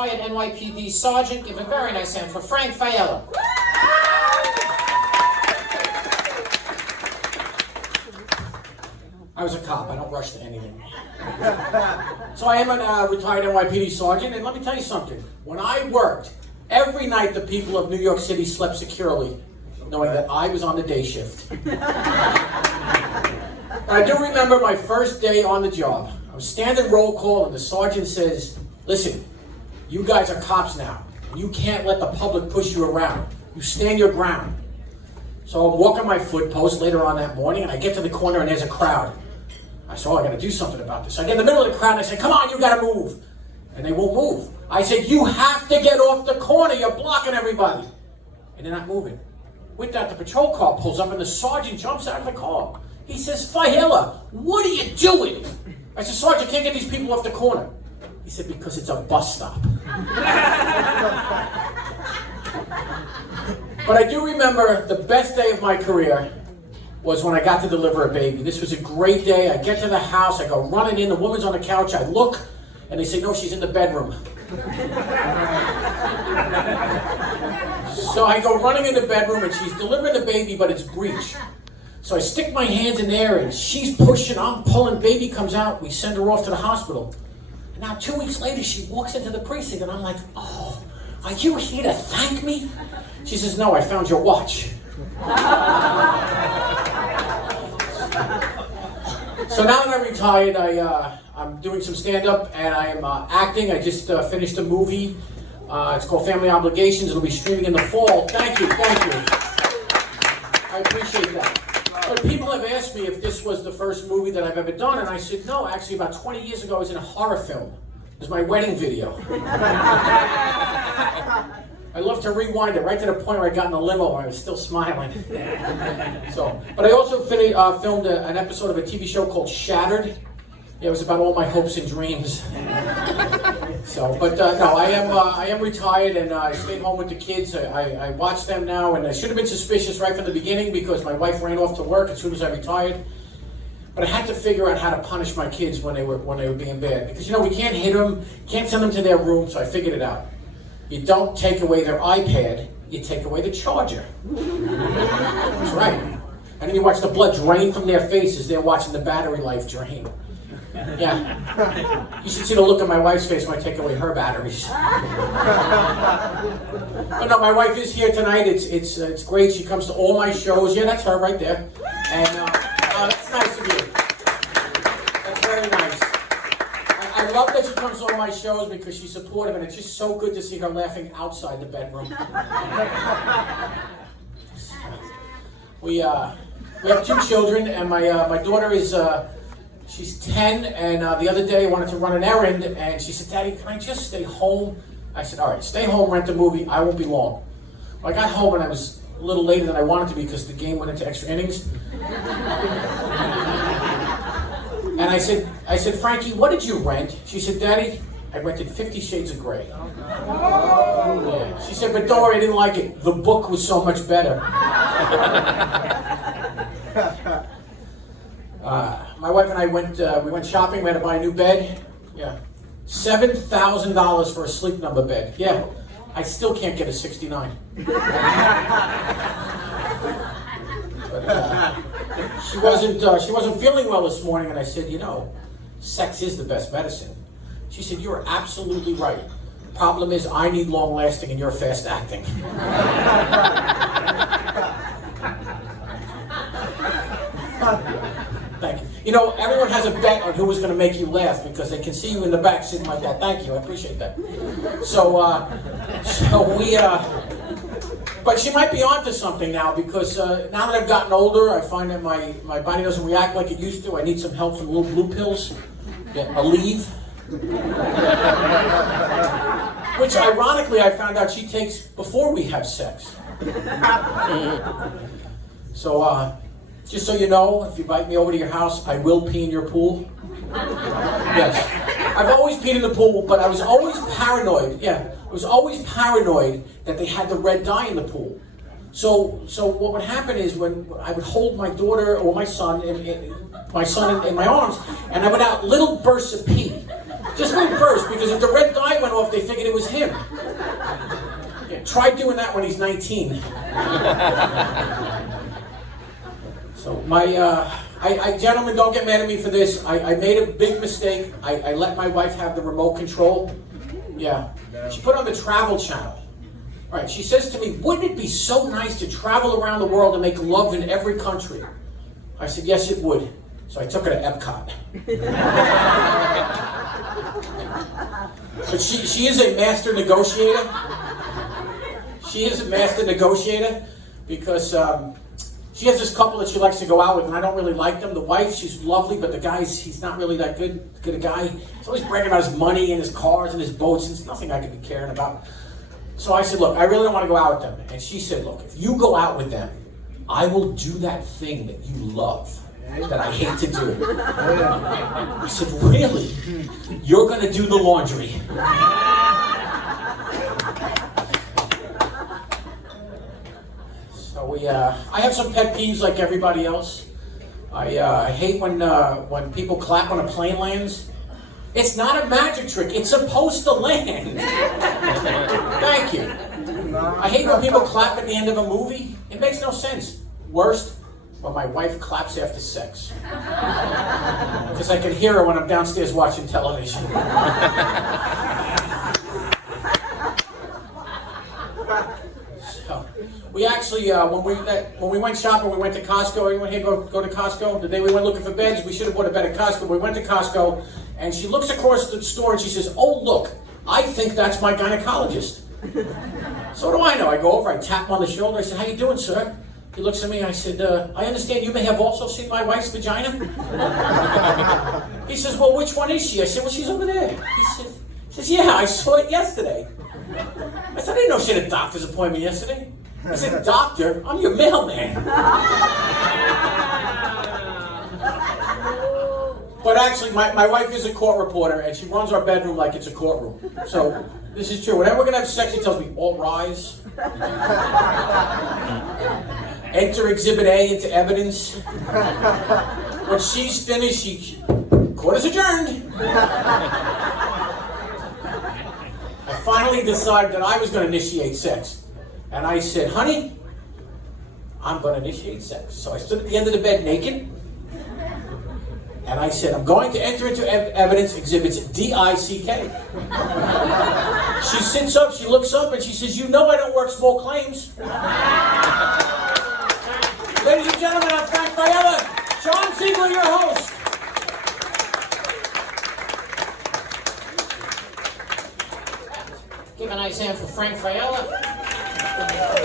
retired NYPD sergeant. Give a very nice hand for Frank Fiella. I was a cop. I don't rush to anything. So I am a retired NYPD sergeant, and let me tell you something. When I worked, every night the people of New York City slept securely, knowing that I was on the day shift. I do remember my first day on the job. I was standing roll call, and the sergeant says, "Listen, you guys are cops now, and you can't let the public push you around. You stand your ground." So I'm walking my foot post later on that morning, and I get to the corner, and there's a crowd. I said, I got to do something about this. I get in the middle of the crowd, and I said, "Come on, you got to move." And they won't move. I said, "You have to get off the corner. You're blocking everybody." And they're not moving. With that, the patrol car pulls up, and the sergeant jumps out of the car. He says, "Fiella, what are you doing?" I said, "Sergeant, I can't get these people off the corner." He said, "Because it's a bus stop." But I do remember the best day of my career was when I got to deliver a baby. This was a great day. I get to the house, I go running in, the woman's on the couch, I look, and they say, "No, she's in the bedroom." So I go running in the bedroom, and she's delivering the baby, but it's breech. So I stick my hands in there, and she's pushing, I'm pulling, baby comes out, we send her off to the hospital. And now 2 weeks later, she walks into the precinct, and I'm like, "Oh, are you here to thank me?" She says, "No, I found your watch." So now that I'm retired, I'm doing some stand-up, and I am acting. I just finished a movie. It's called Family Obligations. It'll be streaming in the fall. Thank you. I appreciate that. But people have asked me if this was the first movie that I've ever done, and I said, no, actually about 20 years ago I was in a horror film. It was my wedding video. I love to rewind it right to the point where I got in the limo and I was still smiling. But I also filmed an episode of a TV show called Shattered. Yeah, it was about all my hopes and dreams. No, I am retired, and I stayed home with the kids. I watch them now, and I should have been suspicious right from the beginning because my wife ran off to work as soon as I retired. But I had to figure out how to punish my kids when they were being bad, because we can't hit them, can't send them to their room. So I figured it out. You don't take away their iPad, you take away the charger. That's right. And then you watch the blood drain from their faces. They're watching the battery life drain. Yeah. You should see the look on my wife's face when I take away her batteries. But no, my wife is here tonight. It's great. She comes to all my shows. Yeah, that's her right there. And that's nice of you. That's very nice. I love that she comes to all my shows because she's supportive, and it's just so good to see her laughing outside the bedroom. We have 2 children, and my daughter is she's 10, and the other day I wanted to run an errand, and she said, "Daddy, can I just stay home?" I said, "All right, stay home, rent a movie. I won't be long." Well, I got home, and I was a little later than I wanted to be because the game went into extra innings. And I said, "Frankie, what did you rent?" She said, "Daddy, I rented 50 Shades of Grey." Yeah. She said, "But don't worry, I didn't like it. The book was so much better." My wife and I went shopping. We had to buy a new bed. Yeah, $7,000 for a Sleep Number bed. Yeah, I still can't get a 69. But, she wasn't feeling well this morning, and I said, sex is the best medicine. She said, "You're absolutely right. Problem is, I need long lasting, and you're fast acting." Thank you. Everyone has a bet on who was going to make you laugh because they can see you in the back sitting like that. Thank you, I appreciate that. But she might be onto something now because now that I've gotten older, I find that my body doesn't react like it used to. I need some help from little blue pills. Yeah, Aleve. Which ironically I found out she takes before we have sex. So, just so you know, if you invite me over to your house, I will pee in your pool. Yes. I've always peed in the pool, but I was always paranoid. Yeah, I was always paranoid that they had the red dye in the pool. So what would happen is when I would hold my daughter or my son in my arms, and I would out little bursts of pee. Just move first, because if the red dye went off, they figured it was him. Yeah, try doing that when he's 19. So gentlemen, don't get mad at me for this. I made a big mistake. I let my wife have the remote control. Yeah. She put on the Travel Channel. Right, she says to me, wouldn't it be so nice to travel around the world and make love in every country? I said, yes, it would. So I took her to Epcot. But she is a master negotiator. She is a master negotiator because she has this couple that she likes to go out with, and I don't really like them. The wife, she's lovely, but the guy, he's not really that good a guy. He's always bragging about his money and his cars and his boats, and it's nothing I could be caring about. So I said, look, I really don't want to go out with them. And she said, look, if you go out with them, I will do that thing that you love, that I hate to do. I said, really? You're going to do the laundry? So I have some pet peeves like everybody else. I hate when people clap when a plane lands. It's not a magic trick. It's supposed to land. Thank you. I hate when people clap at the end of a movie. It makes no sense. Worst, when my wife claps after sex. Because I can hear her when I'm downstairs watching television. So, we actually, when we went shopping, we went to Costco. Anyone here go to Costco? The day we went looking for beds, we should have bought a bed at Costco. We went to Costco, and she looks across the store and she says, oh, look, I think that's my gynecologist. So what do I know? I go over, I tap him on the shoulder, I said, how you doing, sir? He looks at me, I said, I understand you may have also seen my wife's vagina? He says, well, which one is she? I said, well, she's over there. He says, yeah, I saw it yesterday. I said, I didn't know she had a doctor's appointment yesterday. I said, doctor, I'm your mailman. But actually, my wife is a court reporter, and she runs our bedroom like it's a courtroom. So, this is true. Whenever we're going to have sex, she tells me, all rise. Enter Exhibit A into evidence. When she's finished, court is adjourned. I finally decided that I was going to initiate sex. And I said, honey, I'm going to initiate sex. So I stood at the end of the bed naked. And I said, I'm going to enter into evidence exhibits D-I-C-K. She sits up, she looks up, and she says, you know I don't work small claims. Ladies and gentlemen, I'm Frank Fiella. John Ziegler, your host. Give a nice hand for Frank Fiella.